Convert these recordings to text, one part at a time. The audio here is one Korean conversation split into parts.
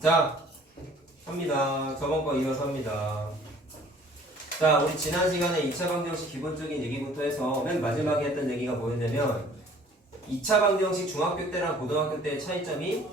자, 합니다. 저번 거 이어서 합니다. 자, 우리 지난 시간에 2차 방정식 기본적인 얘기부터 해서 맨 마지막에 했던 얘기가 뭐였냐면 2차 방정식 중학교 때랑 고등학교 때의 차이점이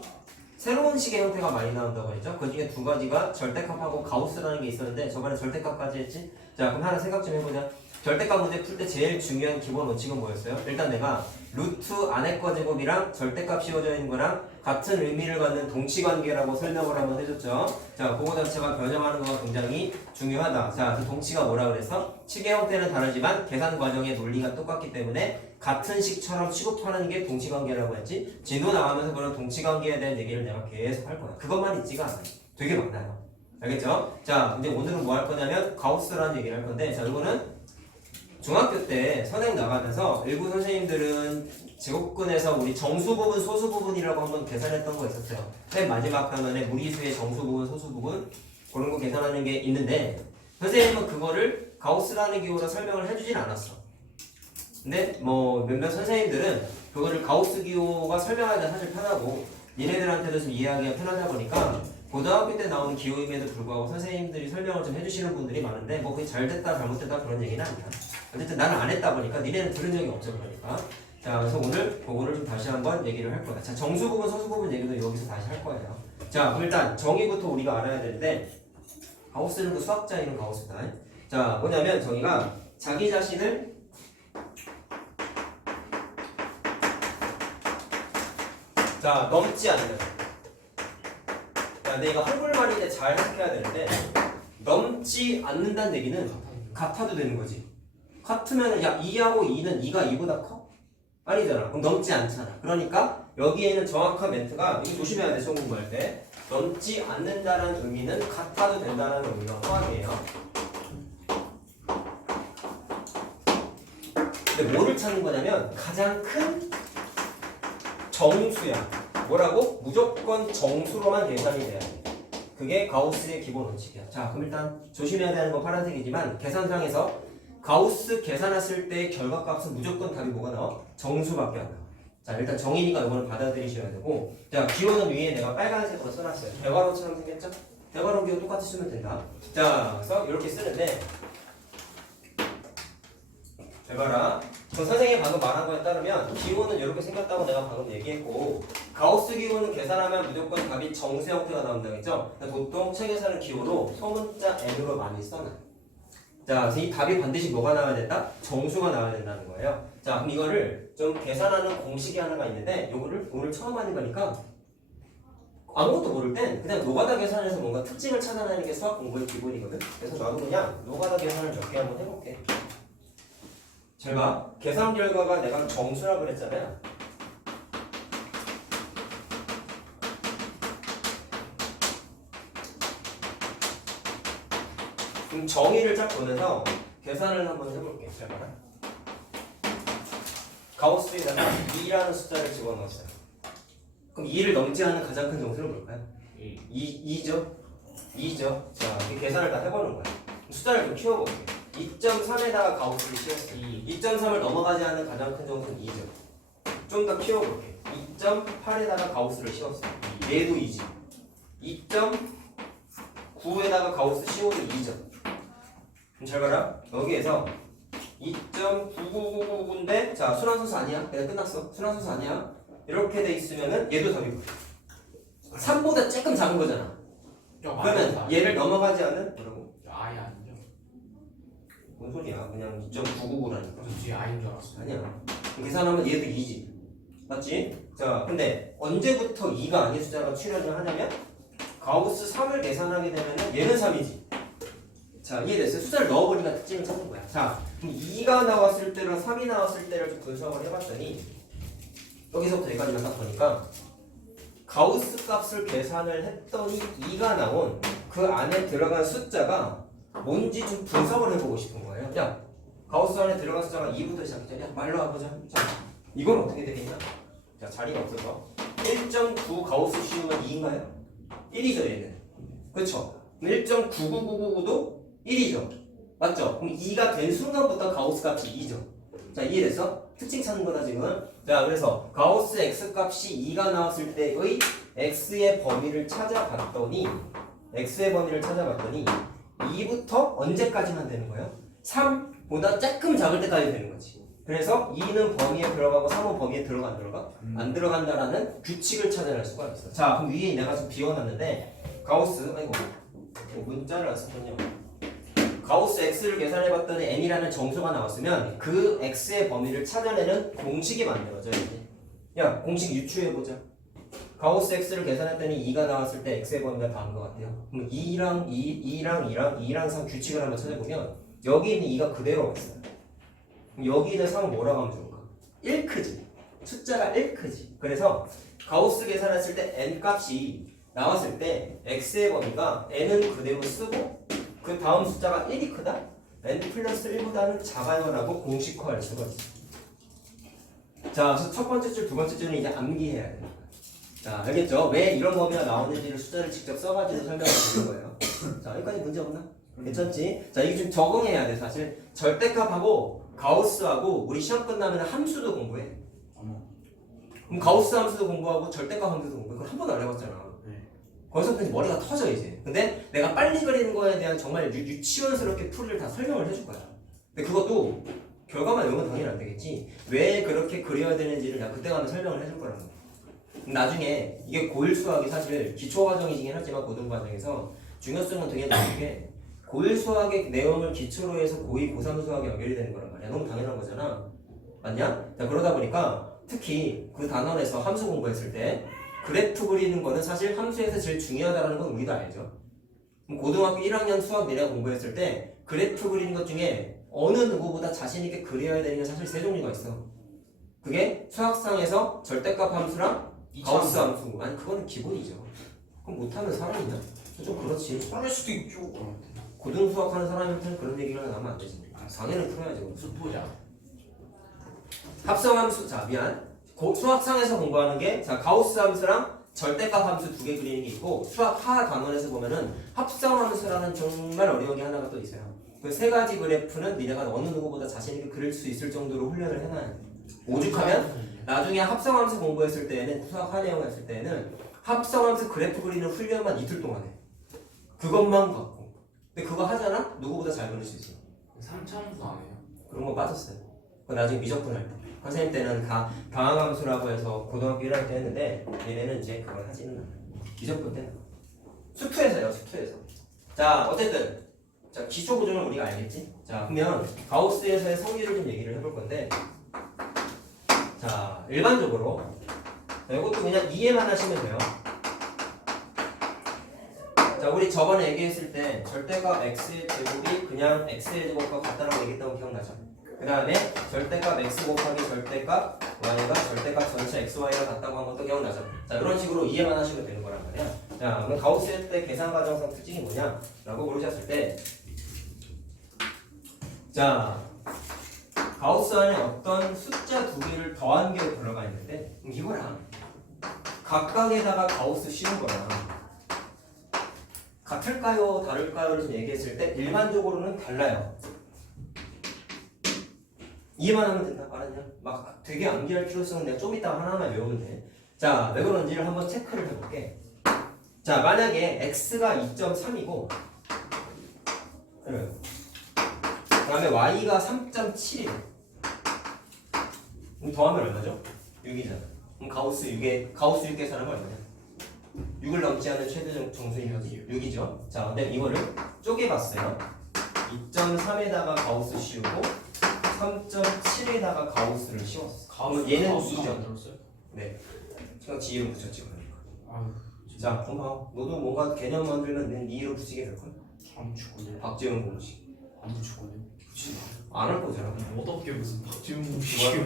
새로운 식의 형태가 많이 나온다고 했죠. 그 중에 두 가지가 절대값하고 가우스라는 게 있었는데 저번에 절대값까지 했지. 자, 그럼 하나 생각 좀 해보자. 절대값 문제 풀 때 제일 중요한 기본 원칙은 뭐였어요? 일단 내가 루트 안의 거 제곱이랑 절대값 씌워져 있는 거랑 같은 의미를 갖는 동치관계라고 설명을 한번 해줬죠. 자, 그거 자체가 변형하는 거가 굉장히 중요하다. 자, 그 동치가 뭐라 그래서? 식의 형태는 다르지만 계산 과정의 논리가 똑같기 때문에 같은 식처럼 취급하는 게 동치관계라고 했지. 진도 나가면서 그런 동치관계에 대한 얘기를 내가 계속 할 거야. 그것만 있지가 않아요. 되게 많아요. 알겠죠? 자, 근데 오늘은 뭐 할 거냐면 가우스라는 얘기를 할 건데, 자, 이거는 중학교 때 선행 나가면서 일부 선생님들은 제곱근에서 우리 정수 부분, 소수 부분이라고 한번 계산했던 거 있었어요. 맨 마지막 단원에 무리수의 정수 부분, 소수 부분 그런 거 계산하는 게 있는데 선생님은 그거를 가우스라는 기호로 설명을 해주진 않았어. 근데 뭐 몇몇 선생님들은 그거를 가우스 기호가 설명하기가 사실 편하고 니네들한테도 좀 이해하기가 편하다 보니까 고등학교 때 나오는 기호임에도 불구하고 선생님들이 설명을 좀 해주시는 분들이 많은데 뭐 그게 잘됐다 잘못됐다 그런 얘기는 아니야. 어쨌든 나는 안 했다 보니까 니네는 들은 적이 없죠. 그러니까 자, 그래서 오늘 그거를 좀 다시 한번 얘기를 할 거야. 자, 정수 부분 소수 부분 얘기도 여기서 다시 할 거예요. 자, 그럼 일단 정의부터 우리가 알아야 되는데 가우스는 그 수학자 이름 가우스다. 자, 뭐냐면 정의가 자기 자신을 자, 넘지 않는. 야, 근데 이거 한글말인데 잘 해석해야 되는데 넘지 않는다는 얘기는 같아도 되는 거지. 같으면 야 2하고 2는 2가 2보다 커? 아니잖아. 그럼 넘지 않잖아. 그러니까 여기에는 정확한 멘트가 이거 조심해야 돼. 시험 공부할 때 넘지 않는다는 의미는 같아도 된다는 의미가 포함이에요. 근데 뭐를 찾는 거냐면 가장 큰 정수야. 뭐라고? 무조건 정수로만 계산이 돼야 돼. 그게 가우스의 기본 원칙이야. 자, 그럼 일단 조심해야 되는 건 파란색이지만 계산상에서 가우스 계산했을 때의 결과값은 무조건 답이 뭐가 나와? 정수밖에 안 나와. 자, 일단 정의니까 이거는 받아들이셔야 되고, 자, 기호는 위에 내가 빨간색으로 써놨어요. 대괄호처럼 생겼죠? 대괄호 기호 똑같이 쓰면 된다. 자, 그래서 이렇게 쓰는데 잘 봐라. 그 선생님이 방금 말한 거에 따르면 기호는 이렇게 생겼다고 내가 방금 얘기했고 가우스 기호는 계산하면 무조건 답이 정수 형태가 나온다고 했죠? 보통 책에서는 기호로 소문자 n으로 많이 써놔. 자, 그래서 이 답이 반드시 뭐가 나와야 된다? 정수가 나와야 된다는 거예요. 자, 그럼 이거를 좀 계산하는 공식이 하나가 있는데 이거를 오늘 처음 하는 거니까 아무것도 모를 땐 그냥 노가다 계산해서 뭔가 특징을 찾아내는 게 수학 공부의 기본이거든. 그래서 나도 그냥 노가다 계산을 몇 개 한번 해볼게. 잘 봐. 계산 결과가 내가 정수라 그랬잖아요. 그럼 정의를 쫙 보면서 계산을 한번 해볼게. 잘 봐라. 가우스에다가 2라는 숫자를 집어넣었어요. 그럼 2를 넘지 않는 가장 큰 정수는 뭘까요? 2죠? 2죠. 자, 이렇게 계산을 다 해보는 거야. 숫자를 좀 키워볼게. 2.3에다가 가우스를 씌웠어요. 2.3을 넘어가지 않는 가장 큰 정수는 2죠. 좀 더 키워볼게. 2.8에다가 가우스를 씌웠어요. 얘도 2지. 2.9에다가 가우스 씌워도 2죠. 그럼 잘 봐라. 여기에서 2.9999인데 자, 순환소수 아니야? 그냥 끝났어. 순환소수 아니야? 이렇게 돼 있으면은 얘도 답이고 3보다 조금 작은 거잖아. 그러면 얘를 넘어가지 않는 뭐라고? 아예 아니죠. 뭔 소리야? 그냥 2.999라니까. 뒤에 아인 줄 알았어. 아니야. 계산하면 얘도 2지. 맞지? 자, 근데 언제부터 2가 아닌 숫자가 출현을 하냐면 가우스 3을 계산하게 되면 얘는 3이지. 자, 이해됐어요? 숫자를 넣어보니까 특징을 찾는 거야. 자, 그럼 2가 나왔을 때랑 3이 나왔을 때를 좀 분석을 해봤더니 여기서부터 여기까지만 딱 보니까 가우스 값을 계산을 했더니 2가 나온 그 안에 들어간 숫자가 뭔지 좀 분석을 해보고 싶은 거예요. 야, 가우스 안에 들어간 숫자가 2부터 시작했잖아. 야, 말로 와보자. 자, 이건 어떻게 되겠냐? 자, 자리가 없어서 1.9 가우스 씌우면 2인가요? 1이죠, 얘는. 그쵸? 1.99999도 1이죠. 맞죠? 그럼 2가 된 순간부터 가우스 값이 2죠. 자, 이해됐어? 특징 찾는 거다 지금. 자, 그래서 가우스 x 값이 2가 나왔을 때의 x의 범위를 찾아봤더니 2부터 언제까지만 되는 거예요? 3보다 조금 작을 때까지 되는 거지. 그래서 2는 범위에 들어가고 3은 범위에 들어가 안 들어가? 안 들어간다라는 규칙을 찾아낼 수가 있어. 자, 그럼 위에 내가 좀 비워놨는데 가우스, 아이고 문자를 안 썼군요. 가우스 x를 계산해봤더니 n이라는 정수가 나왔으면 그 x의 범위를 찾아내는 공식이 만들어져야 돼. 야, 공식 유추해보자. 가우스 x를 계산했더니 2가 나왔을 때 x의 범위가 다음 것 같아요. 그럼 2랑 3 규칙을 한번 찾아보면 여기 있는 2가 그대로 있어요. 그럼 여기 있는 3은 뭐라고 하면 좋을까? 1 크지. 숫자가 1 크지. 그래서 가우스 계산했을 때 n 값이 나왔을 때 x의 범위가 n은 그대로 쓰고 그 다음 숫자가 1이 크다? n 플러스 1보다는 작아요 라고 공식화할 수가 있어. 자, 그래서 첫 번째 줄, 두 번째 줄은 이제 암기해야 돼. 자, 알겠죠? 왜 이런 범위가 나오는지를 숫자를 직접 써가지고 설명을 드린 거예요. 자, 여기까지 문제 없나? 괜찮지? 자, 이게 좀 적응해야 돼, 사실. 절대값하고 가우스하고 우리 시험 끝나면 함수도 공부해. 그럼 가우스 함수도 공부하고 절대값 함수도 공부해. 그걸 한 번도 안 해봤잖아. 거기서부터 머리가 터져 이제. 근데 내가 빨리 그리는 거에 대한 정말 유치원스럽게 풀이를 다 설명을 해줄 거야. 근데 그것도 결과만 외우면 당연히 안 되겠지. 왜 그렇게 그려야 되는지를 내가 그때 가면 설명을 해줄 거라는 거야. 나중에 이게 고1 수학이 사실 기초 과정이긴 하지만 고등 과정에서 중요성은 되게 높은 게 고1 수학의 내용을 기초로 해서 고2, 고3 수학에 연결이 되는 거란 말이야. 너무 당연한 거잖아. 맞냐? 자, 그러다 보니까 특히 그 단원에서 함수 공부했을 때 그래프 그리는 거는 사실 함수에서 제일 중요하다는 건 우리도 알죠. 고등학교 1학년 수학 내가 공부했을 때 그래프 그리는 것 중에 어느 누구보다 자신 있게 그려야 되는 게 사실 세 종류가 있어. 그게 수학상에서 절대값 함수랑 가우스 함수. 아니 그거는 기본이죠. 그럼 못하는 사람이냐? 좀 그렇지. 사람일 수도 있죠. 고등 수학하는 사람한테는 그런 얘기가 나오면 안 되지. 당연히 풀어야죠. 무슨 보자. 합성 함수. 자, 미안. 수학상에서 공부하는 게 자 가우스 함수랑 절대값 함수 두 개 그리는 게 있고 수학 하 단원에서 보면은 합성 함수라는 정말 어려운 게 하나가 또 있어요. 그 세 가지 그래프는 니네가 어느 누구보다 자신 있게 그릴 수 있을 정도로 훈련을 해놔야 돼. 오죽하면 나중에 합성 함수 공부했을 때에는 수학 하 내용 했을 때에는 합성 함수 그래프 그리는 훈련만 이틀 동안 해. 그것만 갖고. 근데 그거 하잖아? 누구보다 잘 그릴 수 있어. 3차함수 안 해요? 그런 거 빠졌어요. 그거 나중에 미적분 할 때. 선생님 때는 방황함수라고 해서 고등학교 1학년 때 했는데 얘네는 이제 그걸 하지는 않아요. 미적분 때는. 수투에서요, 수투에서. 자, 어쨌든 자 기초 구조는 우리가 알겠지? 자, 그러면 가우스에서의 성질을 좀 얘기를 해볼 건데 자, 일반적으로 자, 이것도 그냥 이해만 하시면 돼요. 자, 우리 저번에 얘기했을 때 절대값 x의 제곱이 그냥 x의 제곱과 같다라고 얘기했던 거 기억나죠? 그 다음에 절대값 x 곱하기 절대값 y가 절대값 전체 xy랑 같다고 한 것도 기억나죠? 자, 이런 식으로 이해만 하시면 되는 거란 말이야. 자, 그럼 가우스 때 계산 과정상 특징이 뭐냐? 라고 물으셨을 때 자, 가우스 안에 어떤 숫자 두 개를 더한 게 들어가 있는데 이거랑 각각에다가 가우스 씌운 거랑 같을까요? 다를까요?를 좀 얘기했을 때 일반적으로는 달라요. 이해만 하면 된다. 알았냐? 막 되게 암기할 필요성은 내가 좀 이따가 하나하나 외우면 돼. 자, 왜 그런지를 한번 체크를 해볼게. 자, 만약에 x가 2.3이고 그래. 그 다음에 y가 3.7이래. 그럼 더하면 얼마죠? 6이잖아. 그럼 가우스 6 계산하면 얼마냐? 6을 넘지 않은 최대 정수이면 6이죠. 자, 근데 이거를 쪼개봤어요. 2.3에다가 가우스 씌우고 3.7에다가 가우스를 씌웠어. 가우스 얘는 가우스가 2점. 만들었어요? 네. 그냥 지혜로 붙였지 그러니까. 아유, 자, 그럼 봐. 너도 뭔가 개념 만들면 내 니로 붙이게 될 거야. 안 붙였거든요. 박재훈 공식. 안 붙였거든요. 안 할 거잖아. 어떻게 무슨 박지훈 뭐야 공식이요?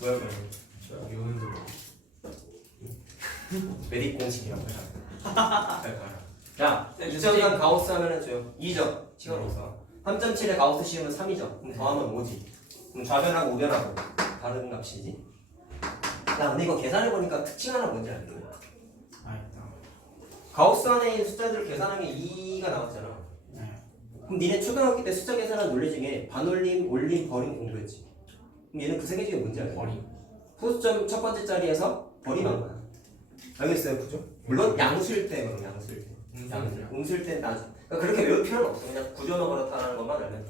뭐야 그래. 이거는 메딕 공식이라고 해. 잘 가라. 자, 2.3 가우스 하면 해줘요. 2점. 시간 없어. 3.7에 가우스 씌우면 3이죠. 그럼 더하면 5지. 그럼 좌변하고 우변하고 다른 값이지. 나 근데 이거 계산해보니까 특징 하나 뭔지 알겠네. 알겠다. 가우스 안에 있는 숫자들을 계산한 게 2가 나왔잖아. 네. 그럼 니네 초등학교 때 숫자 계산한 논리 중에 반올림, 올림, 버림 공부했지. 그럼 얘는 그 세 개 중에 뭔지 알겠냐? 버리. 소수점 첫 번째 자리에서 버림한 거야. 알겠어요, 그죠? 물론 양수일 때 그럼 양수일 때. 음수일 땐 나중. 그러니까 그렇게 외울 필요는 없어. 그냥 구조는 그렇다는 것만 알면 돼.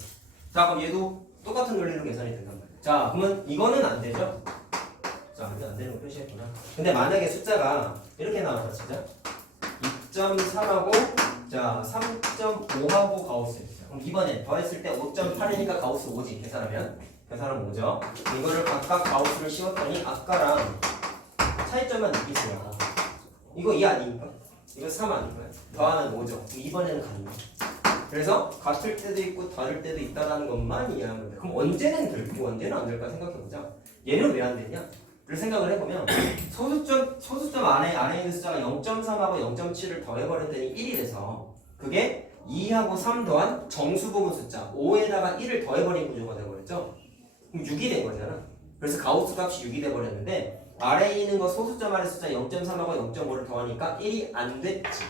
자, 그럼 얘도 똑같은 논리로 계산이 된단 말이야. 자, 그러면 이거는 안 되죠? 자, 안 되는 거 표시했구나. 근데 만약에 숫자가 이렇게 나왔다, 진짜. 2.4하고 자 3.5하고 가우스. 그럼 이번에 더했을 때 5.8이니까 가우스 5지. 계산하면 5죠. 이거를 각각 가우스를 씌웠더니 아까랑 차이점만 느끼세요. 이거 2 아닙니까? 이거 3 아닌가요? 더하면 5죠. 이번에는 같네. 그래서 같을 때도 있고 다를 때도 있다는 것만 이해하면 돼. 그럼 언제는 될고 언제는 안 될까 생각해보자. 얘는 왜 안 되냐? 를 생각을 해보면 소수점 안에 있는 숫자가 0.3하고 0.7을 더해버렸더니 1이 돼서 그게 2하고 3 더한 정수 부분 숫자 5에다가 1을 더해버린 구조가 돼버렸죠. 그럼 6이 된 거잖아. 그래서 가우스 값이 6이 돼버렸는데 아래에 있는 거 소수점 안에 숫자 0.3하고 0.5를 더하니까 1이 안 됐지.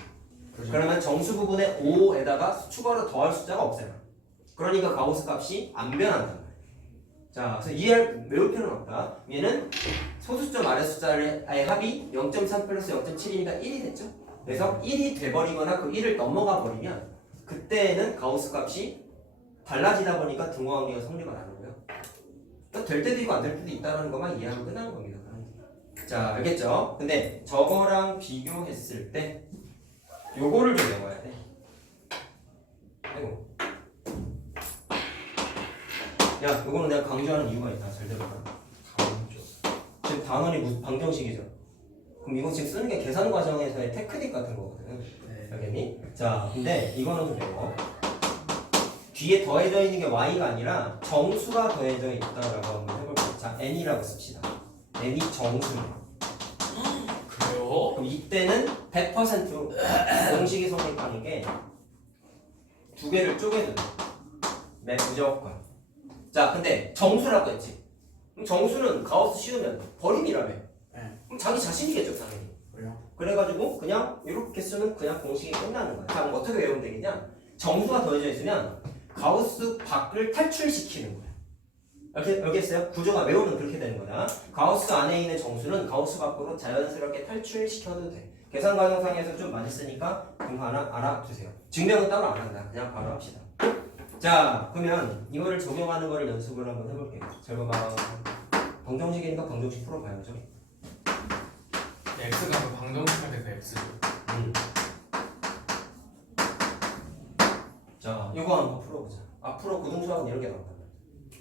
그렇죠. 그러면 정수 부분에 5에다가 추가로 더할 숫자가 없어요. 그러니까 가우스 값이 안 변한단 말이에요. 자, 그래서 외울 필요는 없다. 얘는 소수점 아래 숫자의 합이 0.3 플러스 0.7이니까 1이 됐죠. 그래서 1이 돼버리거나 그 1을 넘어가 버리면 그때는 가우스 값이 달라지다 보니까 등호관계가 성립을 안 하고요. 그러니까 될 때도 있고 안 될 때도 있다는 것만 이해하면 끝나는 겁니다. 자, 알겠죠? 근데 저거랑 비교했을 때 요거를 좀 외워야 돼. 아이고. 야, 요거는 내가 강조하는 이유가 있다. 잘 들어봐. 가운죠. 지금 단원이 무슨 방정식이죠? 그럼 이거 지금 쓰는 게 계산 과정에서의 테크닉 같은 거거든. 네. 알겠니? 자, 근데 이거는 좀 외워. 뒤에 더해져 있는 게 y가 아니라 정수가 더해져 있다라고 한번 해볼게요. 자, n이라고 씁시다. n이 정수예요. 그래요? 그럼 이때는 100% 공식이 성립하는 게 두 개를 쪼개도 돼. 무조건. 자, 근데 정수라고 했지. 그럼 정수는 가우스 씌우면 버림이라며. 네. 그럼 자기 자신이겠죠, 당연히. 그래요? 그래가지고 그냥 이렇게 쓰면 그냥 공식이 끝나는 거야. 자, 그럼 어떻게 외우면 되겠냐? 정수가 더해져 있으면 가우스 밖을 탈출시키는 거야. 알겠어요? 구조가 외우면 그렇게 되는 거다. 가우스 안에 있는 정수는 가우스 밖으로 자연스럽게 탈출시켜도 돼. 계산 과정상에서 좀 많이 쓰니까 그거 하나 알아두세요. 증명은 따로 안 한다. 그냥 바로 합시다. 자, 그러면 이거를 적용하는 거를 연습을 한번 해볼게요. 잘 봐봐. 방정식이니까 방정식 풀어봐야죠. X가 그 방정식할 때그 X죠. 자, 이거 한번 풀어보자. 앞으로 고등수학은 이렇게 나온단 말이야.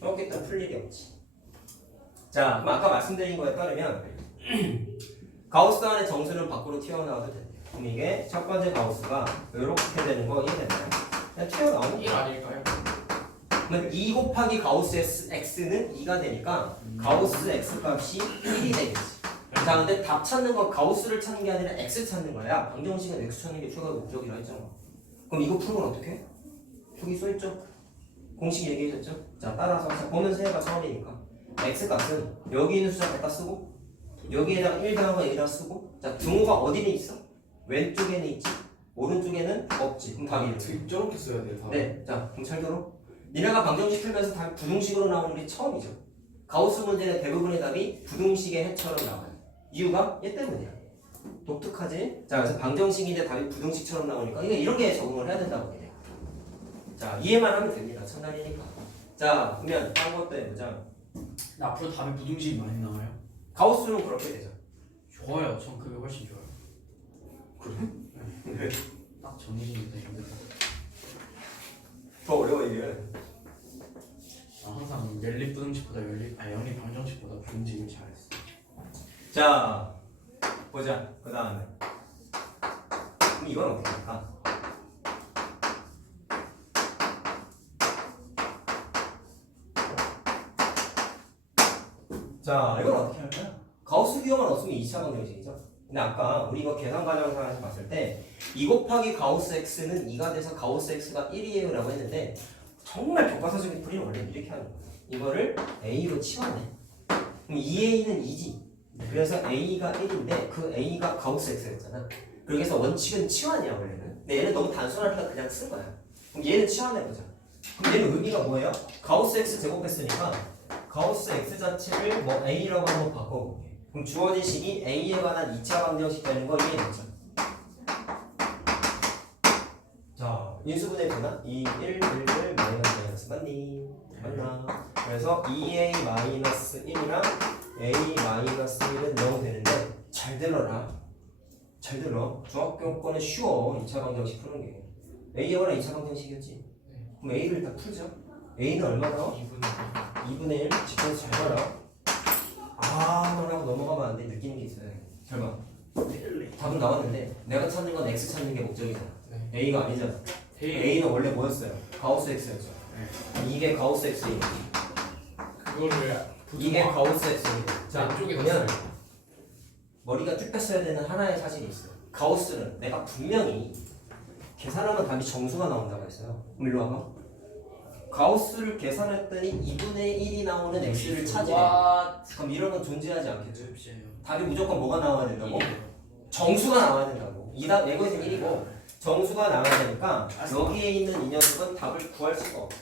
이렇게 있다면 풀 일이 없지. 자, 그럼 아까 말씀드린 거에 따르면 가우스 안의 정수는 밖으로 튀어나와도 된대요. 그럼 이게 첫 번째 가우스가 이렇게 되는 거 이해되나요? 그냥 튀어나오는 1 아닐까요? 그러면 2 곱하기 가우스 x는 2가 되니까 가우스 x 값이 1이 되겠지. 자, 근데 답 찾는 건 가우스를 찾는 게 아니라 x 찾는 거야. 방정식은 x 찾는 게 최고의 목적이라 했잖아. 그럼 이거 풀면 어떻게 해? 여기 써있죠? 공식 얘기해줬죠? 자, 따라서 자, 보면서 해봐. 처음이니까 x 값은 여기 있는 숫자 갖다 쓰고 여기에다가 1 더하고 1을 쓰고 자, 등호가 어디는 있어? 왼쪽에는 있지 오른쪽에는 없지. 그럼 답이 이렇게. 저렇게 써야 돼요. 네, 자, 그럼 잘 들어. 니네가 방정식 풀면서 답이 부등식으로 나오는 게 처음이죠. 가우스 문제는 대부분의 답이 부등식의 해처럼 나와요. 이유가 얘 때문이야. 독특하지? 자, 그래서 방정식인데 답이 부등식처럼 나오니까 이렇게 적응을 해야 된다고 해. 자, 이해만 하면 됩니다. 첫날이니까. 자, 그러면 딴 것도 해보자. 앞으로 답이 부등식이 많이 나와요? 가우스는 그렇게 되죠. 좋아요. 전 그게 훨씬 좋아요. 그래? 네. 딱 정해진다 힘들다. 더 어려워 이게. 항상 연립 부등식보다 연립 방정식보다 부등식을 잘했어. 자, 보자. 그 다음에 그럼 이건 어떻게 할까? 자, 이건 어떻게 할까요? 가우스 기호만 없으면 2차 방정식이죠. 근데 아까 우리 이거 계산 과정상에서 봤을 때 2 곱하기 가우스 x는 2가 돼서 가우스 x가 1이에요 라고 했는데 정말 교과서적인 풀이는 원래 이렇게 하는 거예요. 이거를 a로 치환해. 그럼 2a는 2지. 그래서 a가 1인데 그 a가 가우스 x였잖아. 그래서 원칙은 치환이야 원래는. 근데 얘는 너무 단순하니까 그냥 쓴 거야. 그럼 얘는 치환해보자. 그럼 얘는 의미가 뭐예요? 가우스 x 제곱했으니까 가우스 x 자체를 뭐 a라고 한번 바꿔볼게. 그럼 주어진 식이 a에 관한 2차 방정식 되는 거 이해됐죠? 자, 인수분해 되나? 2, 1, 1, 1, 마이너스 맞니? 맞나? 그래서 2a-1이랑 a-1은 0 되는데 잘 들어라. 잘 들어. 중학교 거는 쉬워. 2차 방정식 푸는 게. a에 관한 2차 방정식이었지? 그럼 a를 일단 풀자. a는 얼마 나와? 2분의 1. 집에서 잘 봐라. 만 하고 넘어가면 안 돼. 느끼는 게 있어요. 잘 봐. 답은 나왔는데 내가 찾는 건 x 찾는 게 목적이잖아. a가 아니잖아. a는 원래 뭐였어요? 가우스 x였죠. 이게 가우스 x예요. 그거를 이게 가우스 x예요. 자, 왼쪽에 그냥 머리가 쭉 뺐어야 되는 하나의 사실이 있어요. 가우스는 내가 분명히 계산하면 답이 정수가 나온다고 했어요. 그럼 일로 와봐. 가우스를 계산했더니 2분의 1이 나오는 x를 찾으래. 그럼 이런 건 존재하지 않겠죠? 답이 무조건 뭐가 나와야 된다고? 정수가 나와야 된다고. 이거에서 1이고 정수가 나와야 되니까 여기에 있는 이 녀석은 답을 구할 수가 없어.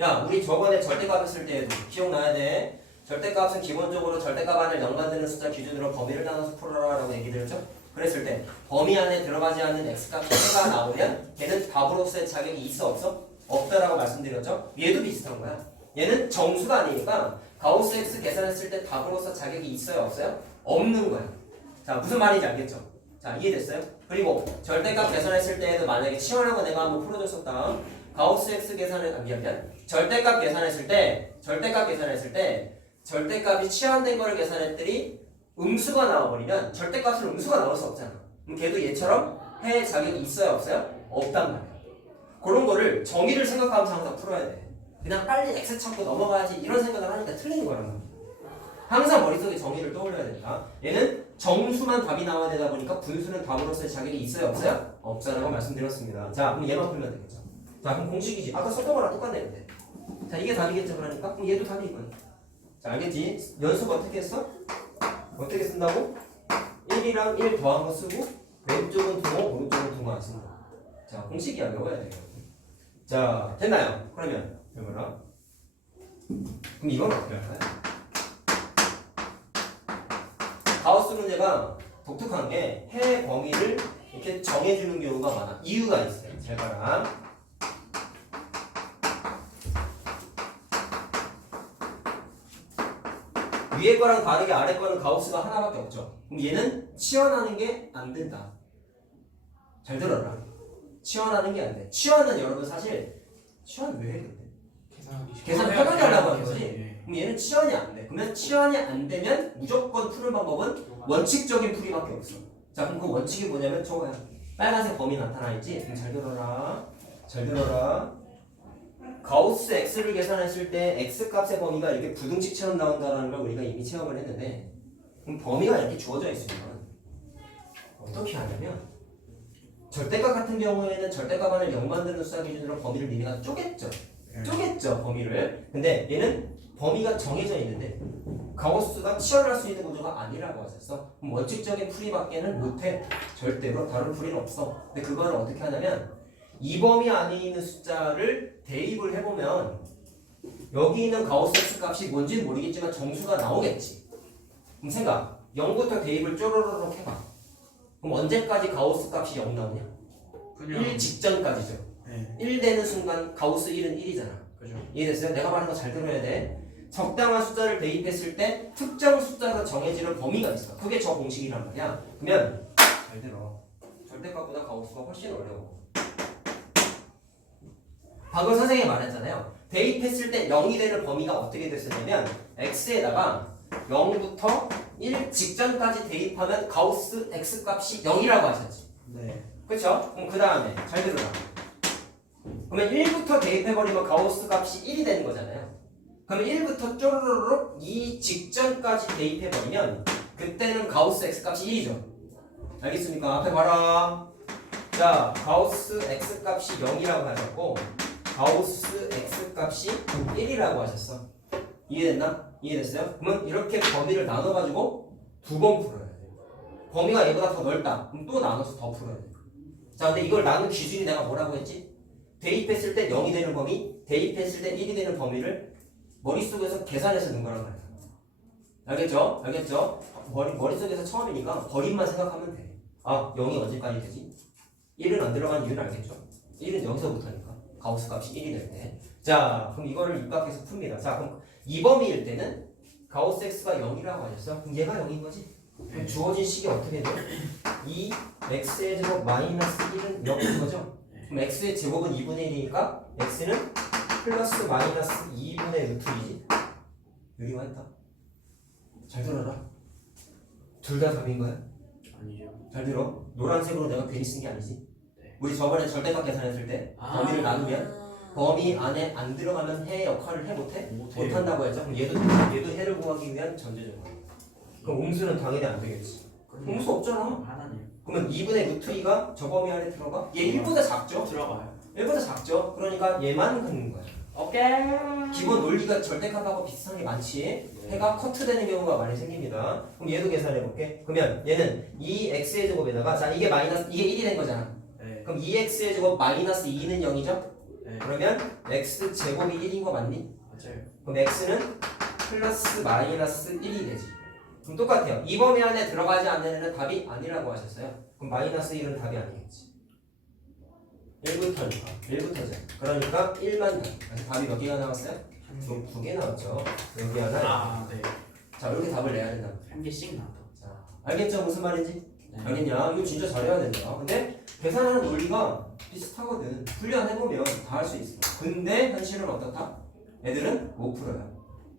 야, 우리 저번에 절대값을 쓸 때에도 기억나야 돼. 절대값은 기본적으로 절대값 안을 연관되는 숫자 기준으로 범위를 나눠서 풀어라 라고 얘기 드렸죠? 그랬을 때 범위 안에 들어가지 않는 x값 하나가 나오면 걔는 답으로서의 자격이 있어 없어? 없다라고 말씀드렸죠? 얘도 비슷한 거야. 얘는 정수가 아니니까 가우스 x 계산했을 때 답으로서 자격이 있어요 없어요? 없는 거야. 자, 무슨 말인지 알겠죠? 자, 이해됐어요? 그리고 절대값 계산했을 때에도 만약에 치환하고 내가 한번 풀어줬었다. 가우스 x 계산을 미안. 절대값 계산했을 때 절대값이 치환된 거를 계산했더니 음수가 나와버리면 절대값으로 음수가 나올 수 없잖아. 그럼 걔도 얘처럼 해 자격이 있어요 없어요? 없단 말이야. 그런 거를 정의를 생각하면서 항상 풀어야 돼. 그냥 빨리 x 찾고 넘어가야지 이런 생각을 하니까 틀리는 거란 말이야. 항상 머릿속에 정의를 떠올려야 된다. 얘는 정수만 답이 나와야 되다 보니까 분수는 답으로서의 자격이 있어요 없어요? 없다라고 말씀드렸습니다. 자, 그럼 얘만 풀면 되겠죠. 자, 그럼 공식이지. 아까 썼던 거랑 똑같네 근데. 자, 이게 답이겠죠 그러니까? 그럼 얘도 답이 이거야. 자, 알겠지? 연습 어떻게 했어? 어떻게 쓴다고? 1이랑 1 더한 거 쓰고 왼쪽은 동호, 오른쪽은 동호 안 쓴다. 자, 공식이야. 외워야 돼요. 자, 됐나요? 그러면 외워라. 그럼 이건 어떻게 할까요? 가우스 문제가 독특한 게 해 범위를 이렇게 정해주는 경우가 많아. 이유가 있어요. 잘 봐라. 위에 거랑 다르게 아래 거는 가우스가 하나밖에 없죠. 그럼 얘는 치환하는 게 안 된다. 잘 들어라. 치환하는 게 안 돼. 치환은 여러분 사실 치환 왜 해 근데? 계산 편하게 하려고 하는 거지. 그럼 얘는 치환이 안 돼. 그러면 치환이 안 되면 무조건 푸는 방법은 원칙적인 풀이밖에 없어. 자, 그럼 그 원칙이 뭐냐면 저거야. 빨간색 범위 나타나 있지? 그럼 잘 들어라. 잘 들어라. 가우스 x를 계산했을 때 x 값의 범위가 이렇게 부등식처럼 나온다는 걸 우리가 이미 체험을 했는데, 그럼 범위가 이렇게 주어져 있으면 어떻게 하냐면 절대값 같은 경우에는 절대값 안을 0 만드는 숫자 기준으로 범위를 니네가 쪼갰죠. 쪼갰죠 범위를. 근데 얘는 범위가 정해져 있는데 가우스가 치환할 수 있는 구조가 아니라고 하셨어. 그럼 원칙적인 풀이밖에는 못해. 절대로 다른 풀이는 없어. 근데 그거를 어떻게 하냐면 이 범위 안에 있는 숫자를 대입을 해보면 여기 있는 가우스 x 값이 뭔지는 모르겠지만 정수가 나오겠지. 그럼 생각 0부터 대입을 쪼르르륵 해봐. 그럼 언제까지 가우스 값이 0 나오냐? 1 직전까지죠. 1 되는 순간 가우스 1은 1이잖아. 그죠. 이해됐어요? 내가 말하는 거 잘 들어야 돼. 적당한 숫자를 대입했을 때 특정 숫자가 정해지는 범위가 있어. 그게 저 공식이란 말이야. 그러면 잘 들어. 절대값보다 가우스가 훨씬 어려워. 방금 선생님이 말했잖아요. 대입했을 때 0이 되는 범위가 어떻게 됐었냐면 x에다가 0부터 1 직전까지 대입하면 가우스 x 값이 0이라고 하셨지. 네. 그쵸? 그럼 그 다음에 잘 들어라. 그러면 1부터 대입해버리면 가우스 값이 1이 되는 거잖아요. 그러면 1부터 쪼르르륵 2 직전까지 대입해버리면 그때는 가우스 x 값이 1이죠. 알겠습니까? 앞에 봐라. 자, 가우스 x 값이 0이라고 하셨고 가우스 x 값이 1이라고 하셨어. 이해됐나? 이해됐어요? 그러면 이렇게 범위를 나눠가지고 두 번 풀어야 돼. 범위가 얘보다 더 넓다. 그럼 또 나눠서 더 풀어야 돼. 자, 근데 이걸 나눈 기준이 내가 뭐라고 했지? 대입했을 때 0이 되는 범위, 대입했을 때 1이 되는 범위를 머릿속에서 계산해서 넣은 거란 말이야. 알겠죠? 알겠죠? 머릿속에서 처음이니까 버림만 생각하면 돼. 아, 0이 언제까지 되지? 1은 안 들어간 이유는 알겠죠? 1은 여기서부터니까. 가우스 값이 1이 될 때. 자, 그럼 이거를 입각해서 풉니다. 자, 그럼 2범위일 때는 가우스 x가 0이라고 하셨어? 그럼 얘가 0인 거지? 그럼 주어진 식이 어떻게 돼? 2x의 제곱 마이너스 1은 0인 거죠? 그럼 x의 제곱은 2분의 1이니까 x는 플러스 마이너스 2분의 루트 2지? 유리가 했다. 잘 들어라. 둘 다 답인 거야? 아니죠. 잘 들어. 노란색으로 내가 괜히 쓴 게 아니지. 네. 우리 저번에 절대값 계산했을 때 범위를 나누면 범위 안에 안 들어가면 해 역할을 해 못해? 못해요. 못한다고 했죠. 그럼 얘도 해를 구하기 위한 전제조건. 그럼 음수는 당연히 안 되겠지. 음수 없잖아. 하나네요. 그러면 2분의 루트 2가 저 범위 안에 들어가? 얘 1보다 작죠? 들어가요. 1보다 작죠? 그러니까 얘만 긋는 거야. 오케이. 기본 논리가 절대값하고 비슷한 게 많지. 해가 커트되는 경우가 많이 생깁니다. 그럼 얘도 계산해 볼게. 그러면 얘는 2x의 제곱에다가 자 이게 마이너스 이게 1이 된 거잖아. 네. 그럼 2x의 제곱 마이너스 2는 0이죠? 네. 그러면 x 제곱이 1인 거 맞니? 맞아요. 그럼 x는 플러스 마이너스 1이 되지. 그럼 똑같아요. 이 범위 안에 들어가지 않는 애는 답이 아니라고 하셨어요. 그럼 마이너스 1은 답이 아니겠지. 1부터니까 1부터죠. 그러니까 1만 답. 그래서 답이 몇 개가 나왔어요? 좀 2개 나왔죠. 여기 하나. 아, 네. 자 이렇게 답을 내야 된다. 한 개씩 나왔다. 자 알겠죠? 무슨 말인지? 네. 알겠냐? 이거 진짜 잘해야 된다. 근데 계산하는 논리가 비슷하거든. 훈련해보면 다 할 수 있어. 근데 현실은 어떻다? 애들은 못 풀어요.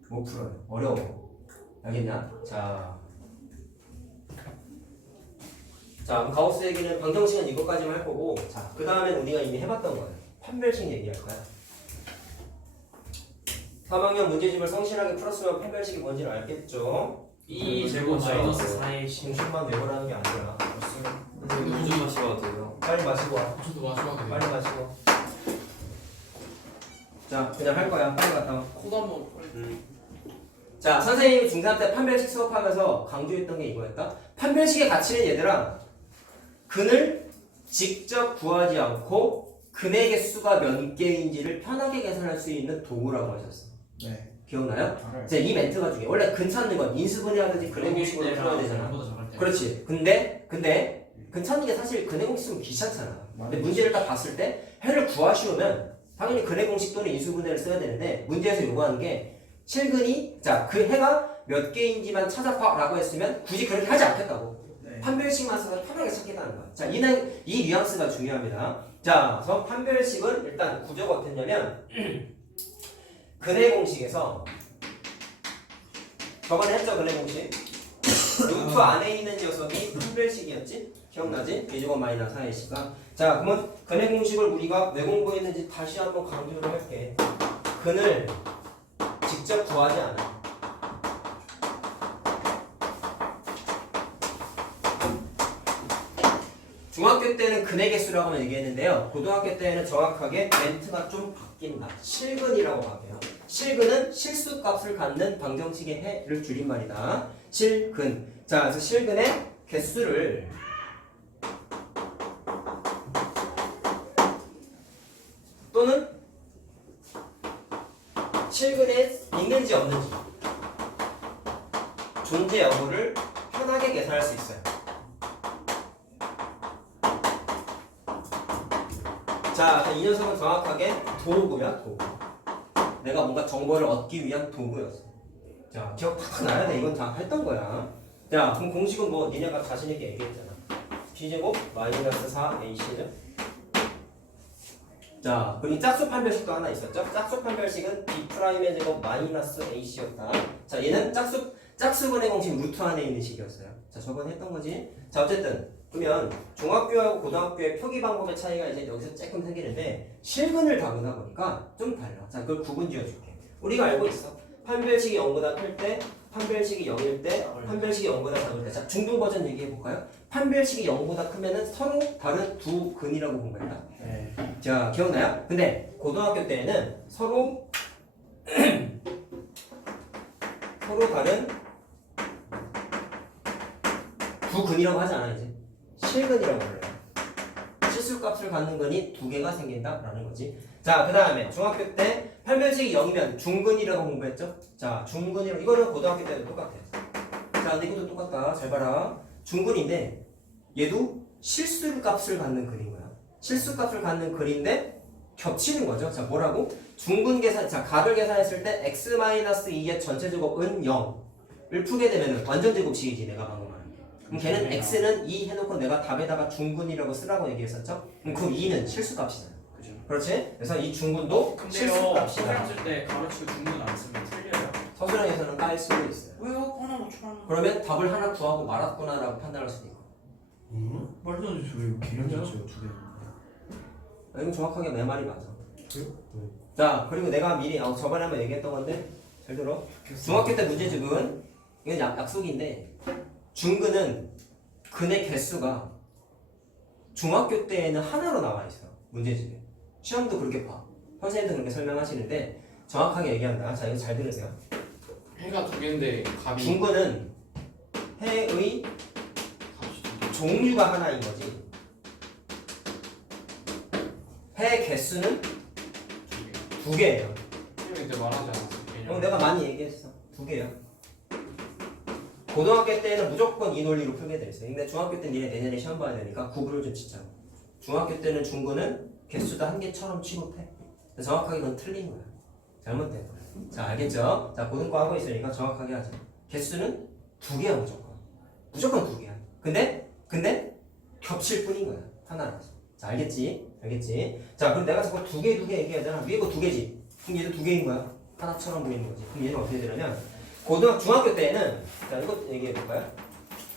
못 풀어요. 어려워. 알겠냐? 자, 그럼 가우스 얘기는 방정식은 이것까지만 할 거고, 자, 그 다음에 우리가 이미 해봤던 거예요. 판별식 얘기할 거야. 3학년 문제집을 성실하게 풀었으면 판별식이 뭔지를 알겠죠? 2 제곱 마이너스 4의 10. 공식만 외우라는 게 아니라. 근데 우주 마시고 돼요. 빨리 마시고 와. 저도 마셔도 돼요. 빨리 마시고. 자, 그냥 할 거야. 빨리 갔다 와. 코드 한번. 자, 선생님이 중3 때 판별식 수업하면서 강조했던 게 이거였다. 판별식의 가치는 얘들아, 근을 직접 구하지 않고 근의 개수가 몇 개인지를 편하게 계산할 수 있는 도구라고 하셨어. 네. 기억나요? 알아요. 이제 이 멘트가 중요해. 원래 근 찾는 건 인수분해 하듯이 근의 공식으로 풀어야 되잖아. 그렇지. 근데 근 찾는 게 사실 근의 공식 쓰면 귀찮잖아. 근데 문제를 딱 봤을 때 해를 구하시오면 당연히 근의 공식 또는 인수분해를 써야 되는데 문제에서 요구하는 게 실근이 자 그 해가 몇 개인지만 찾아봐라고 했으면 굳이 그렇게 하지 않겠다고. 네. 판별식만 써서 편하게 찾겠다는 거야. 자, 이 뉘앙스가 중요합니다. 자, 그래서 판별식은 일단 구조가 어땠냐면 근의 공식에서 저번에 했죠, 근의 공식. 루트 안에 있는 녀석이 판별식이었지? 기억나지? b제곱 마이너스 4의 c가. 자, 그러면 근의 공식을 우리가 왜 공부했는지 다시 한번 강조를 할게. 근을 직접 구하지 않아. 중학교 때는 근의 개수라고 얘기했는데요. 고등학교 때는 정확하게 멘트가 좀 바뀐다. 실근이라고 하고요. 실근은 실수값을 갖는 방정식의 해를 줄임말이다. 실근. 자, 그래서 실근의 개수를 또는 실근에 있는지 없는지 존재 여부를 편하게 계산할 수 있어요. 자, 이 녀석은 정확하게 도구야, 도구. 내가 뭔가 정보를 얻기 위한 도구였어. 자, 기억 딱 나야 돼. 이건 다 했던 거야. 자, 그럼 공식은 뭐 니네가 자신 있게 얘기했잖아. b제곱 마이너스 4ac죠. 자, 그리고 짝수 판별식도 하나 있었죠. 짝수 판별식은 b'의 제곱 마이너스 ac였다. 자, 얘는 짝수분의 공식 루트 안에 있는 식이었어요. 자, 저번에 했던 거지. 자, 어쨌든 그러면 중학교하고 고등학교의 표기 방법의 차이가 이제 여기서 조금 생기는데 실근을 다루다 보니까 좀 달라. 자, 그걸 구분 지어줄게. 우리가 알고 있어. 판별식이 0보다 클 때, 판별식이 0일 때, 판별식이 0보다 작을 때. 자, 중등 버전 얘기해 볼까요? 판별식이 0보다 크면은 서로 다른 두 근이라고 본 거야. 네. 자, 기억나요? 근데 고등학교 때는 서로 다른 두 근이라고 하지 않아 이제. 실근이라고 불러요. 실수값을 갖는 근이 두 개가 생긴다라는 거지. 자, 그 다음에 중학교 때 판별식이 0이면 중근이라고 공부했죠? 자, 중근이라고 이거는 고등학교 때도 똑같아요. 자, 근데 이것도 똑같다. 잘 봐라. 중근인데 얘도 실수값을 갖는 글인 거야. 실수값을 갖는 글인데 겹치는 거죠. 자, 뭐라고? 중근 계산, 자, 값을 계산했을 때 x-2의 전체 제곱은 0을 풀게 되면 완전 제곱식이지, 내가 방금 말한 게. 그럼 걔는 x는 2 해놓고 내가 답에다가 중근이라고 쓰라고 얘기했었죠? 그럼 그 2는 실수값이잖아. 그죠. 그렇지? 그래서 이 중근도 근데요 실수값이다. 시간 쓸때 가로치고 중문 안 쓰면 틀려요. 서술형에서는 깔 수도 있어요. 왜요? 하나 맞춰. 그러면 답을 하나 구하고 말았구나라고 판단할 수도 있고. 말도 안 되지 왜 개념 자체가 두 개. 이거 정확하게 내 말이 맞아. 그래요? 자, 그리고 내가 미리 저번에 한번 얘기했던 건데 잘 들어. 중학교 때 문제집은 이건 약속인데 중근은 근의 개수가 중학교 때에는 하나로 나와 있어. 문제집에. 시험도 그렇게 봐. 선생님도 그렇게 설명하시는데 정확하게 얘기한다. 자, 이거 잘 들으세요. 해가 두 개인데 값이 중근은 해의 종류가 하나인 거지. 해 개수는 두 개예요. 선생님이 그때 말하지 않았어. 형 내가 많이 얘기했어. 두 개야. 고등학교 때는 무조건 이 논리로 풀게 돼 있어요. 근데 중학교 때 니네 내년에 시험 봐야 되니까 구분을 좀 짓자. 중학교 때는 중근은 개수도 한 개처럼 취급해. 정확하게 그건 틀린 거야. 잘못된 거야. 자, 알겠죠? 자, 고등과 하고 있으니까 정확하게 하자. 개수는 두 개야 무조건. 무조건 두 개야. 근데 겹칠 뿐인 거야. 하나라서. 자, 알겠지? 알겠지? 자, 그럼 내가 자꾸 두 개 얘기하잖아. 위에 거 두 개지. 그럼 얘도 두 개인 거야. 하나처럼 보이는 거지. 그럼 얘는 어떻게 되냐면 중학교 때는 자, 이거 얘기해 볼까요?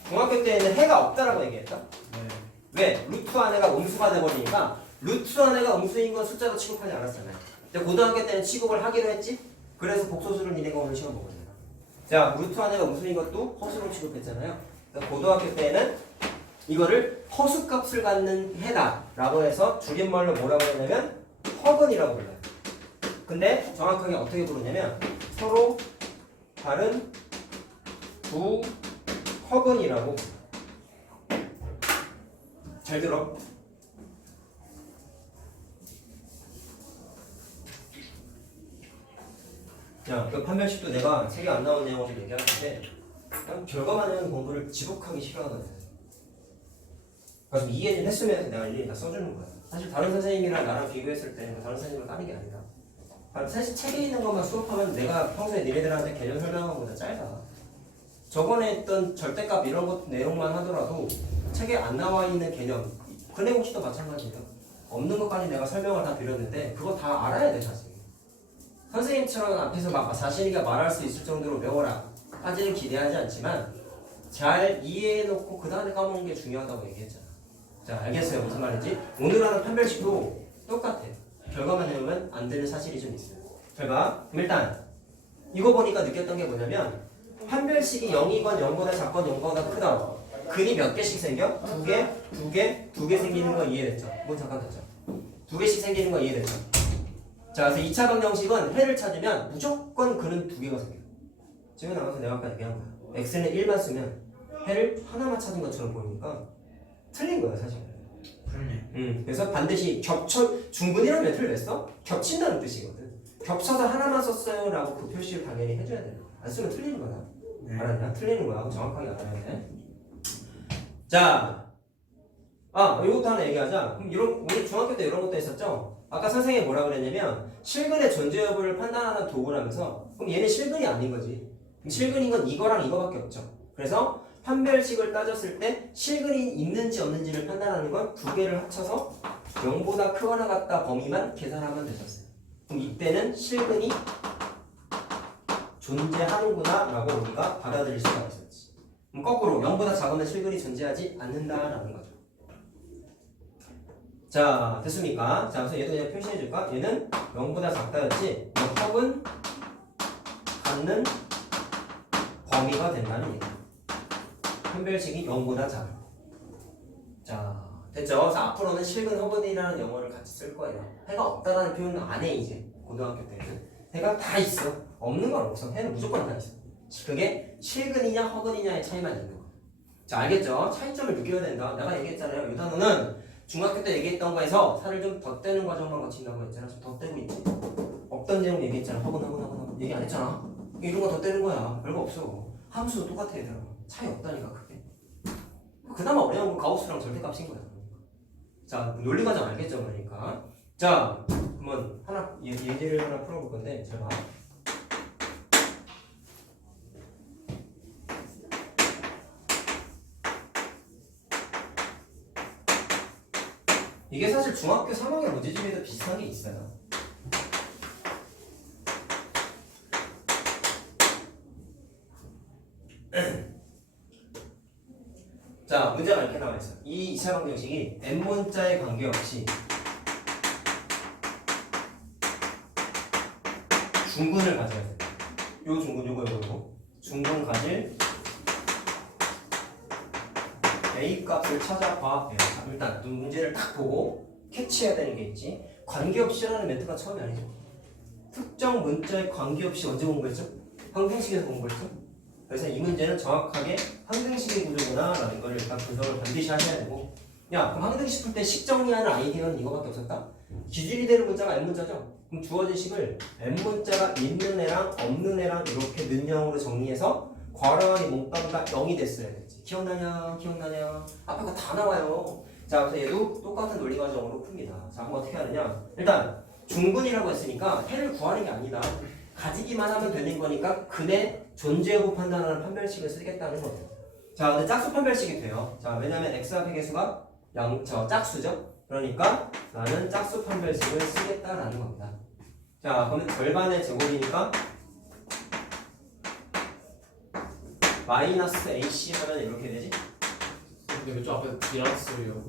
중학교 때는 해가 없다라고 얘기했다. 네. 왜? 루트 안에가 음수가 돼버리니까 루트 안에가 음수인 건 숫자로 취급하지 않았잖아요. 근데 고등학교 때는 취급을 하기로 했지? 그래서 복소수를 니네가 오늘 시험 보거든요. 자, 루트 안에가 음수인 것도 허수로 취급했잖아요. 그러니까 고등학교 때는 이거를 허수값을 갖는 해다라고 해서 줄임말로 뭐라고 하냐면 허근이라고 불러요. 근데 정확하게 어떻게 부르냐면 서로 다른 두 허근이라고. 잘 들어. 자, 그 판별식도 내가 책에 안 나온 내용을 좀 얘기하는데 난 결과만 내는 공부를 지독하게 싫어하거든. 그래서 이해 좀 했으면 내가 일일이 다 써주는 거야. 사실 다른 선생님이랑 나랑 비교했을 때 다른 선생님을 까는 게 아니라 사실 책에 있는 것만 수업하면 내가 평소에 니네들한테 개념 설명한 것보다 짧아. 저번에 했던 절대값 이런 것 내용만 하더라도 책에 안 나와 있는 개념 그 내용 혹시도 마찬가지다. 없는 것까지 내가 설명을 다 드렸는데 그거 다 알아야 돼 사실. 선생님처럼 앞에서 막 자신있게 말할 수 있을 정도로 배워라까지는 기대하지 않지만 잘 이해해놓고 그 다음에 까먹는 게 중요하다고 얘기했잖아. 자, 알겠어요 무슨 말인지? 오늘 하는 판별식도 똑같아. 결과만 내우면 안 되는 사실이 좀 있어요. 잘 봐. 그럼 일단 이거 보니까 느꼈던 게 뭐냐면 판별식이 0이건 0보다 작건 0보다 크다. 근이 몇 개씩 생겨? 두 개 생기는 거 이해됐죠? 뭐 잠깐 닫자. 두 개씩 생기는 거 이해됐죠? 자, 그래서 2차 방정식은 해를 찾으면 무조건 근은 두 개가 생겨. 지금 나와서 내가 아까 얘기한 거야. x는 1만 쓰면 해를 하나만 찾은 것처럼 보이니까 틀린 거야 사실. 그러네. 그래서 반드시 중근이라는 멘트를 냈어? 겹친다는 뜻이거든. 겹쳐서 하나만 썼어요 라고 그 표시를 당연히 해줘야 돼. 안 쓰면 틀리는 거야. 네. 알았냐? 틀리는 거야. 정확하게 알아야 돼. 자, 이것도 하나 얘기하자. 그럼 우리 중학교 때 이런 것도 했었죠? 아까 선생님이 뭐라 그랬냐면 실근의 존재 여부를 판단하는 도구라면서 그럼 얘는 실근이 아닌 거지. 실근인 건 이거랑 이거밖에 없죠. 그래서 판별식을 따졌을 때 실근이 있는지 없는지를 판단하는 건 두 개를 합쳐서 0보다 크거나 같다 범위만 계산하면 되셨어요. 그럼 이때는 실근이 존재하는구나 라고 우리가 받아들일 수가 있었지. 그럼 거꾸로 0보다 작으면 실근이 존재하지 않는다라는 거죠. 자, 됐습니까? 자, 그래서 얘도 그냥 표시해 줄까? 얘는 0보다 작다였지. 합은 갖는 범위가 된다는 얘기야. 판별식이 0보다 작아. 자, 됐죠? 그래서 앞으로는 실근 허근이라는 영어를 같이 쓸 거예요. 해가 없다라는 표현은 안 해, 이제. 고등학교 때는. 해가 다 있어. 없는 건 없어. 해는 무조건 다 있어. 그게 실근이냐 허근이냐의 차이만 있는 거야. 자, 알겠죠? 차이점을 느껴야 된다. 내가 얘기했잖아요. 이 단어는 중학교 때 얘기했던 거에서 살을 좀 덧대는 과정만 거친다고 했잖아. 좀 덧대고 있지. 없던 내용 얘기했잖아. 허근 얘기 안 했잖아. 이런 거 덧대는 거야. 별거 없어. 함수도 똑같아 얘들아. 차이 없다니까 크게. 그나마 어려운 건 가우스랑 절대값인 거야. 자, 논리 과정 알겠죠, 그러니까. 자, 한번 하나 예제를 하나 풀어볼 건데, 잘 봐. 이게 사실 중학교 3학년 문제집에도 비슷한 게 있어요. 자, 문제가 이렇게 나와 있어. 이 2차 방정식이 n문자에 관계없이 중근을 가져야 돼. 요 중근, 요거. 중근 가질 A 값을 찾아봐. 자, 일단 문제를 딱 보고 캐치해야 되는 게 있지. 관계없이라는 멘트가 처음이 아니죠. 특정 문자에 관계없이 언제 공부했죠? 항등식에서 공부했죠? 그래서 이 문제는 정확하게 항등식의 구조구나 라는 걸 일단 분석을 반드시 하셔야 되고, 야, 그럼 항등식 풀 때 식 정리하는 아이디어는 이거밖에 없었다? 기준이 되는 문자가 n문자죠? 그럼 주어진 식을 n문자가 있는 애랑 없는 애랑 이렇게 는형으로 정리해서 괄호하니 문자가 0이 됐어야 되지. 기억나냐? 앞에 거 다 나와요. 자, 그래서 얘도 똑같은 논리 과정으로 풉니다. 자, 그럼 어떻게 하느냐? 일단 중근이라고 했으니까 해를 구하는 게 아니다. 가지기만 하면 되는 거니까 근의 존재 여부 판단하는 판별식을 쓰겠다는 거예요. 자, 근데 짝수 판별식이 돼요. 자, 왜냐면 x 앞의 개수가 짝수죠. 그러니까 나는 짝수 판별식을 쓰겠다라는 겁니다. 자, 그러면 절반의 제곱이니까 마이너스 AC 하면 이렇게 되지? 근데 왜 저 앞에 디라스요?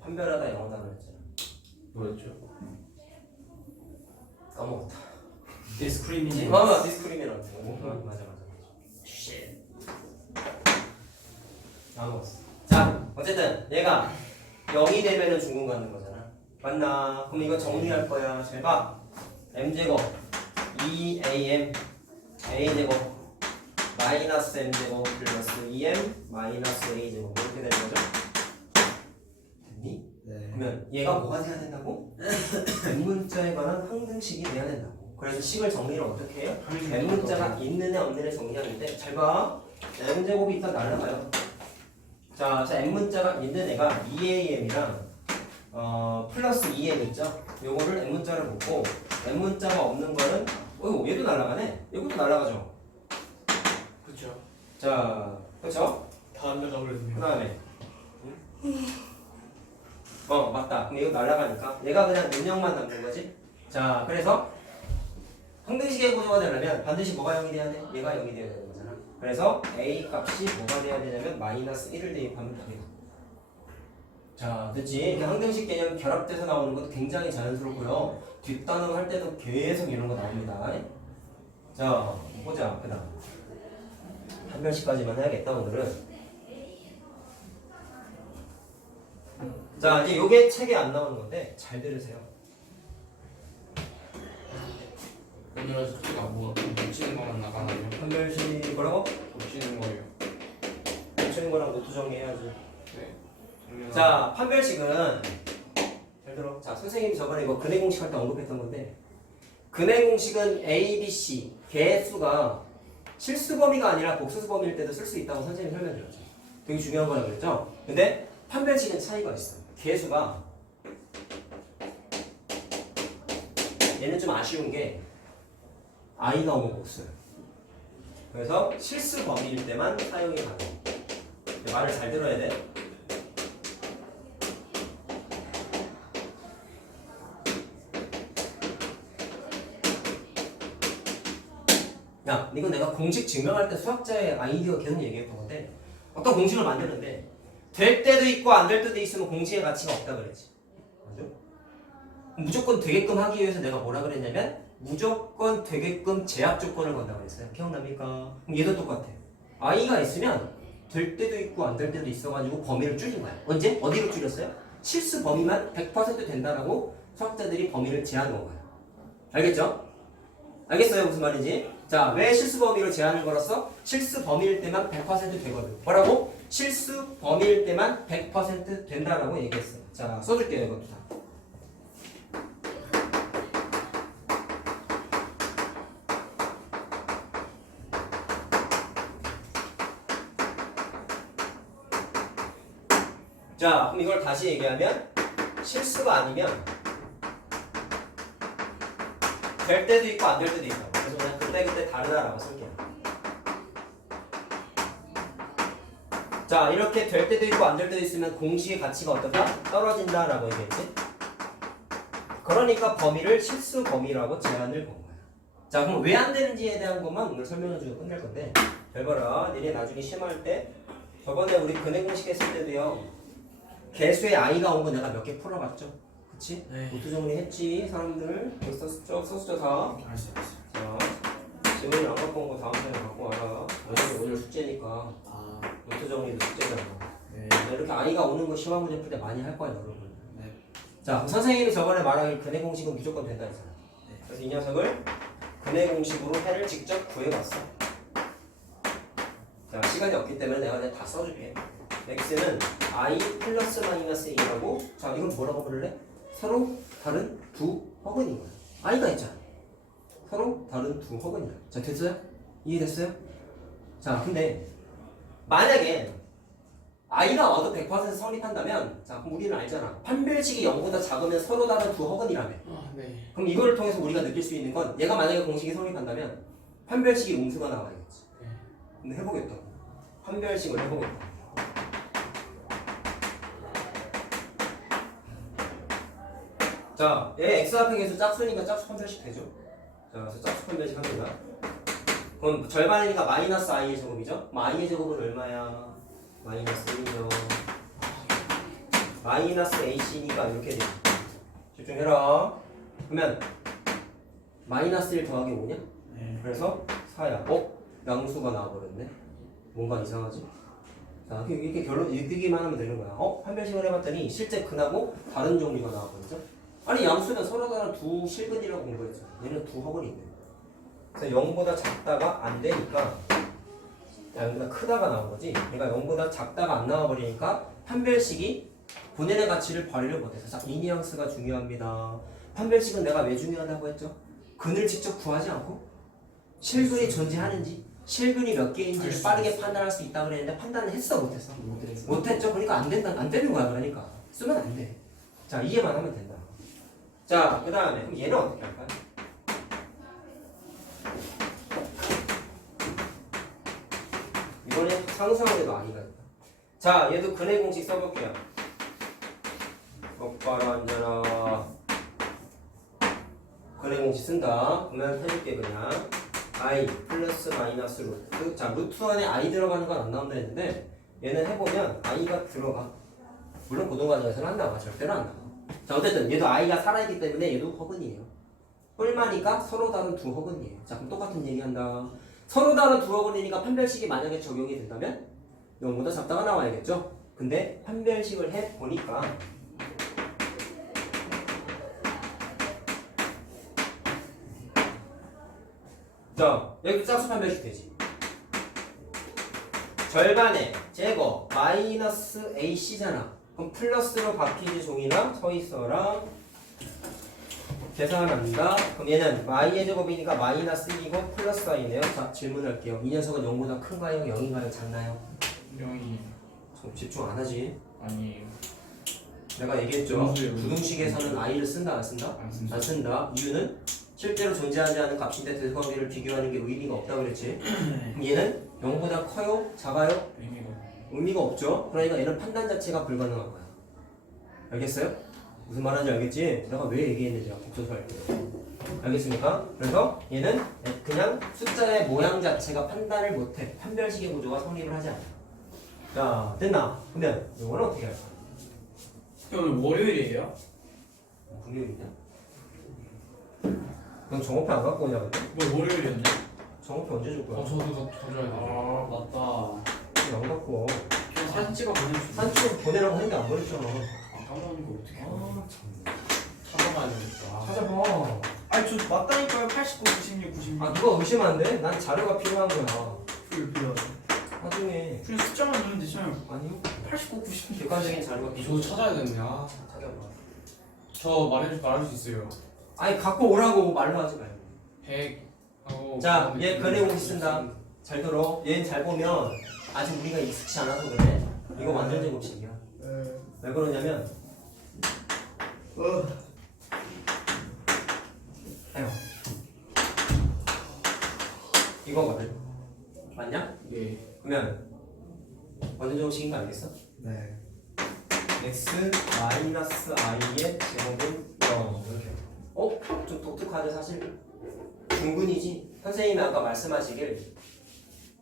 판별하다 영어다 그랬잖아. 뭐였죠? 까먹었다. 디스크리미네이트. 디스크리미넌트. 맞아. 까먹었어. 자, 어쨌든 얘가 0이 되면은 중근 갖는 거잖아. 맞나? 그럼 이거 정리할 거야. 잘 봐. m제곱 2am a제곱 마이너스 m제곱 플러스 2m 마이너스 a제곱 이렇게 되는 거죠? 됐니? 네. 그러면 얘가 뭐가 돼야 된다고? n문자에 관한 항등식이 돼야 된다고. 그래서 식을 정리를 어떻게 해요? n문자가 있는 애 없는 애 정리하는데 잘 봐. m제곱이 일단 날라가요. 자, n문자가 있는 애가 2am이랑 플러스 2m 있죠? 요거를 n문자를 묶고 n문자가 없는 거는 얘도 날라가네? 이것도 날라가죠? 그쵸. 자, 그쵸? 다 안나가 그 버렸네요. 다음에 맞다. 그럼 이거 날라가니까 얘가 그냥 능력만 남는 거지? 자, 그래서 항등식의 구조가 되려면 반드시 뭐가 0이 돼야 돼? 얘가 0이 돼야 되는 거잖아. 그래서 a 값이 뭐가 돼야 되냐면 마이너스 1을 대입하면 답이다. 자, 됐지? 이렇게 항등식 개념 결합돼서 나오는 것도 굉장히 자연스럽고요. 뒷단원 할 때도 계속 이런 거 나옵니다. 자, 보자. 그 다음 판별식까지만 해야겠다 오늘은. 자, 이제 요게 책에 안 나오는 건데 잘 들으세요. 오늘은 숙제가 뭐 붙이는 것만 나가나요? 판별식 뭐라고? 붙이는 거예요. 붙이는 거랑 노트 정리해야지. 네. 자, 판별식은 잘 들어. 자, 선생님이 저번에 이거 근해 공식 할 때 언급했던 건데 근해 공식은 A, B, C 개수가 실수 범위가 아니라 복수수 범위일 때도 쓸 수 있다고 선생님이 설명드렸죠. 되게 중요한 거라고 그랬죠. 근데 판별식은 차이가 있어. 개수가 얘는 좀 아쉬운 게 i가 오면 복수예요. 그래서 실수 범위일 때만 사용이 가능해. 말을 잘 들어야 돼. 야, 이거 내가 공식 증명할 때 수학자의 아이디어 계속 얘기했던 건데 어떤 공식을 만드는데 될 때도 있고 안 될 때도 있으면 공식의 가치가 없다 그랬지. 맞죠? 무조건 되게끔 하기 위해서 내가 뭐라 그랬냐면 무조건 되게끔 제약 조건을 건다고 그랬어요. 기억납니까? 그럼 얘도 똑같아. i가 있으면 될 때도 있고 안 될 때도 있어가지고 범위를 줄인 거야. 언제? 어디로 줄였어요? 실수 범위만 100% 된다라고 수학자들이 범위를 제한 놓은 거야. 알겠죠? 알겠어요? 무슨 말인지? 자, 왜 실수 범위로 제한을 걸었어? 실수 범위일 때만 100% 되거든. 뭐라고? 실수 범위일 때만 100% 된다라고 얘기했어. 자, 써줄게요, 이것도 다. 자, 그럼 이걸 다시 얘기하면 실수가 아니면 될 때도 있고 안 될 때도 있다고. 그래서 그냥 그때 다르다라고 쓸게요. 자, 이렇게 될 때도 있고 안 될 때도 있으면 공식의 가치가 어떠다? 떨어진다라고 얘기했지. 그러니까 범위를 실수 범위라고 제한을 건 거야. 자, 그럼 왜 안 되는지에 대한 것만 오늘 설명해주고 끝낼 건데, 잘 봐라. 니네 나중에 시험할 때 저번에 우리 근해 공식 했을 때도요. 개수의 i가 온 거 내가 몇 개 풀어봤죠? 그치? 네. 노트 정리했지 사람들. 여기 썼죠 다. 알았어. 자, 지금은 안 갖고 온 거 다음 시간에 갖고 와라. 오늘 숙제니까 아, 노트 정리도 숙제잖아. 네. 이렇게 i가 오는 거 시험 문제 풀 때 많이 할 거야 여러분. 네. 자, 그럼 선생님이 저번에 말하길 근해 공식은 무조건 된다 했잖아. 네. 그래서 이 녀석을 근해 공식으로 해를 직접 구해봤어. 자, 시간이 없기 때문에 내가 그냥 다 써줄게. x는 i 플러스 마이너스 a라고. 자, 이건 뭐라고 부를래? 서로 다른 두 허근인 거야. i가 있잖아. 서로 다른 두 허근이야. 자, 됐어요? 이해됐어요? 자, 근데 만약에 i가 와도 100% 성립한다면, 자, 그럼 우리는 알잖아. 판별식이 0보다 작으면 서로 다른 두 허근이라며. 아, 네. 그럼 이거를 통해서 우리가 느낄 수 있는 건, 얘가 만약에 공식이 성립한다면 판별식이 음수가 나와야겠지. 네. 근데 해보겠다. 판별식을 해보겠다. 자, 얘 x 앞에 계수 짝수니까 짝수 판별식 되죠? 자, 그래서 짝수 판별식 합니다. 그럼 절반이니까 마이너스 i의 제곱이죠? 그럼 i의 제곱은 얼마야? 마이너스 1이죠. 마이너스 ac니까 이렇게 돼. 집중해라. 그러면 마이너스 1 더하기 5냐? 네. 그래서 4야. 양수가 나와버렸네. 뭔가 이상하지? 자, 이렇게 결론 읽기만 하면 되는 거야. 판별식을 해봤더니 실제 근하고 다른 종류가 나와버리죠? 아니, 양수는 서로 다른 두 실근이라고 공부했죠. 얘는 두 허근인데. 그래서 0보다 작다가 안 되니까, 여기다 크다가 나온 거지. 그러니까 0보다 작다가 안 나와버리니까 판별식이 본연의 가치를 발휘를 못해서. 자, 이 뉘앙스가 중요합니다. 판별식은 내가 왜 중요하다고 했죠? 근을 직접 구하지 않고 실근이 존재하는지, 실근이 몇 개인지를 빠르게 판단할 수 있다고 그랬는데 판단을 했어, 못했어? 못했죠. 그러니까 안 되는 거야. 그러니까 쓰면 안 돼. 자, 이해만 하면 된다. 자, 그 다음에 그럼 얘는 어떻게 할까요? 이번에 상수항에도 아니가 있다. 자, 얘도 근해 공식 써볼게요. 똑바로 앉아라. 근해 공식 쓴다. 그러면 해줄게 그냥. i 플러스 마이너스 루트. 자, 루트 안에 i 들어가는 건 안 나온다 했는데 얘는 해보면 i가 들어가. 물론 고등과정에서는 안 나와. 절대로 안 나와. 자, 어쨌든 얘도 i가 살아있기 때문에 얘도 허근이에요. 뿔마니까 서로 다른 두 허근이에요. 자, 그럼 똑같은 얘기한다. 서로 다른 두 허근이니까 판별식이 만약에 적용이 된다면 0보다 작다가 나와야겠죠? 근데 판별식을 해보니까 자, 여기 짝수 판별식 되지. 절반의 제곱 마이너스 ac잖아. 그럼 플러스로 바뀌지 종이랑 서있어랑 계산한다. 그럼 얘는 y의 제곱이니까 마이너스 2고 플러스 i네요. 자, 질문할게요. 이 녀석은 0보다 큰가요? 0인가요? 작나요? 0이 좀 집중 안 하지? 아니에요. 내가 얘기했죠. 음수예요. 부등식에서는 i를 쓴다 안 쓴다? 안 쓴다. 안 쓴다. 이유는 실제로 존재하지 않은 값인데 대소관계를 비교하는 게 의미가 없다고 그랬지. 그럼 얘는 0보다 커요? 작아요? 의미가 의미가 없죠. 그러니까 얘는 판단 자체가 불가능한 거야. 알겠어요? 무슨 말하는지 알겠지? 내가 왜 얘기했는지 복수서 할 때. 알겠습니까? 그래서 얘는 그냥 숫자의 모양 자체가 판단을 못해. 판별식의 구조가 성립을 하지 않아. 자, 됐나? 그러면 이거는 어떻게 할까? 오늘 월요일이에요? 금요일이냐? 넌 정오표 안 갖고 오냐 근데? 뭐 월요일이었네? 정오표 언제 줄 거야? 저도 가져야 돼요. 아, 맞다. 안 갖고 와. 저 사진 찍어 보내주세요. 한쪽 보내라고 했는데 안 보냈잖아. 아, 까먹은 거 어떻게? 아, 참. 찾아봐야 되겠다. 찾아봐. 아니 저 맞다니까요. 89, 96, 96. 아 누가 의심하는데? 난 자료가 필요한 거야. 필요. 나중에. 그냥 숫자만 넣으면 되잖아요. 아니요. 89, 96. 객관적인 자료가 필요. 저도 찾아야겠네. 아, 찾아봐. 저 말할 수 있어요. 아니 갖고 오라고 말로 하지 말고. 100 하고. 자, 얘 그래오기 쓴다. 잘 들어. 얘는 잘 보면 아직 우리가 익숙치 않아서 그래. 이거 완전 제곱식이야. 왜 그러냐면 아유 이거거든. 맞냐? 네. 그러면 완전 제곱식인 거 알겠어? 네. x 마이너스 i의 제곱은 0 이렇게. 좀 독특하죠 사실. 중근이지. 선생님이 아까 말씀하시길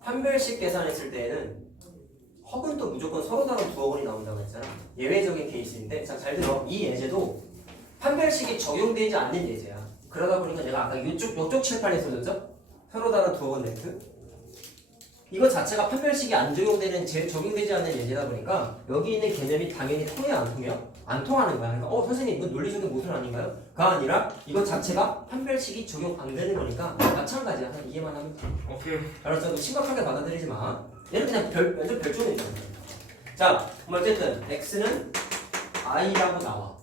판별식 계산했을 때에는 허근 또 무조건 서로 다른 두어 번이 나온다고 했잖아. 예외적인 케이스인데 자, 잘 들어. 이 예제도 판별식이 적용되지 않는 예제야. 그러다 보니까 내가 아까 요쪽 칠판에 써줬죠? 서로 다른 두어 번 넥트. 이거 자체가 판별식이 안 적용되는 적용되지 않는 예제다 보니까 여기 있는 개념이 당연히 통해요, 안 통해요? 안 통하는 거야. 그러니까 선생님 이건 논리적인 모순 아닌가요? 가 아니라 이거 자체가 판별식이 적용 안 되는 거니까 마찬가지야. 그냥 이해만 하면 돼. 오케이. 알았어? 심각하게 받아들이지 마. 얘는 그냥 완전 별종이잖아. 자, 그럼 어쨌든 x는 i라고 나와.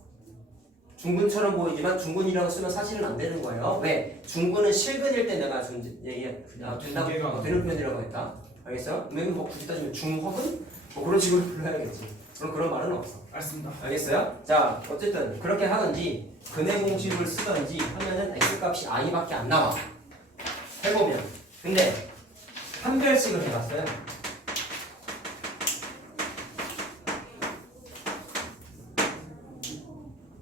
중근처럼 보이지만 중근이라고 쓰면 사실은 안 되는 거예요. 왜? 중근은 실근일 때 내가 된다고 되는 표현이라고 했다. 알겠어요? 그러면 뭐 굳이 따지면 중허근? 뭐 그런 식으로 불러야겠지. 그런 말은 없어. 알겠습니다. 알겠어요? 자, 어쨌든 그렇게 하든지 근해 공식을 쓰든지 하면은 x 값이 i밖에 안 나와. 해보면. 근데 판별식을 해봤어요.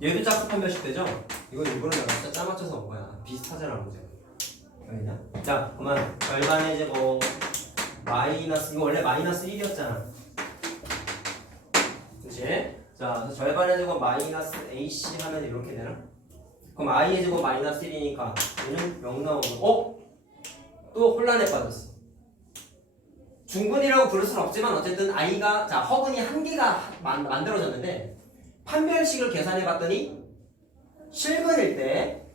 얘도 짝수 판별식 되죠? 이거 일부러 내가 진짜 짜맞춰서 온 거야. 비슷하잖아 문제가. 알겠냐? 자, 그만 절반의 제곱 마이너스 이거 원래 마이너스 1이었잖아. 그치? 자, 그래서 절반의 제곱 마이너스 AC 하면 이렇게 되나? 그럼 i의 제곱 마이너스 1이니까 얘는 0 나오는 거. 또 혼란에 빠졌어. 중근이라고 부를 수는 없지만 어쨌든 i가 자 허근이 한 개가 만들어졌는데 판별식을 계산해 봤더니 실근일 때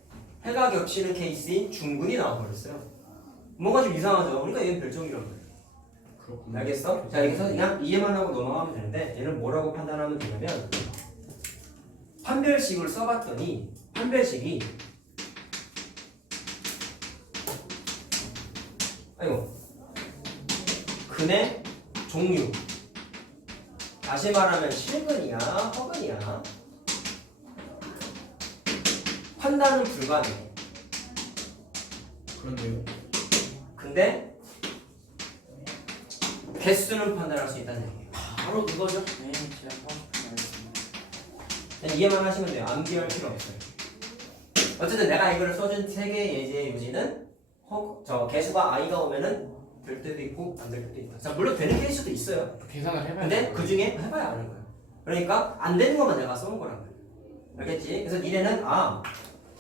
해가 겹치는 케이스인 중근이 나와버렸어요. 뭔가 좀 이상하죠? 그러니까 얘는 별종이란 말이에요. 그렇군요. 알겠어? 자 여기서 그냥 이해만 하고 넘어가면 되는데 얘는 뭐라고 판단하면 되냐면 판별식을 써봤더니 판별식이 아이고 근의 종류 다시 말하면 실근이야 허근이야 판단은 불가능해. 그런데요. 근데 개수는 판단할 수 있다는 얘기예요. 바로 그거죠. 네, 제가 하고 싶은 말이었습니다. 그냥 이해만 하시면 돼요. 암기할 필요 없어요. 어쨌든 내가 이거를 써준 세 개의 예제의 요지는 개수가 i가 오면은 될 때도 있고 안 될 때도 있다. 자 물론 되는 케이스도 있어요. 계산을 해봐야 근데 돼요. 그 중에 해봐야 아는 거예요. 그러니까 안 되는 것만 내가 써온 거란 말이야. 알겠지? 그래서 니네는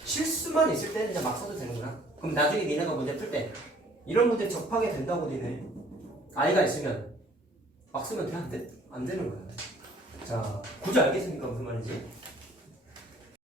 실수만 있을 때는 이제 막 써도 되는구나. 그럼 나중에 니네가 문제 풀 때 이런 문제 접하게 된다고 니네 i가 있으면 막 쓰면 돼? 안 돼? 안 되는 거야. 자 굳이 알겠습니까? 무슨 말인지?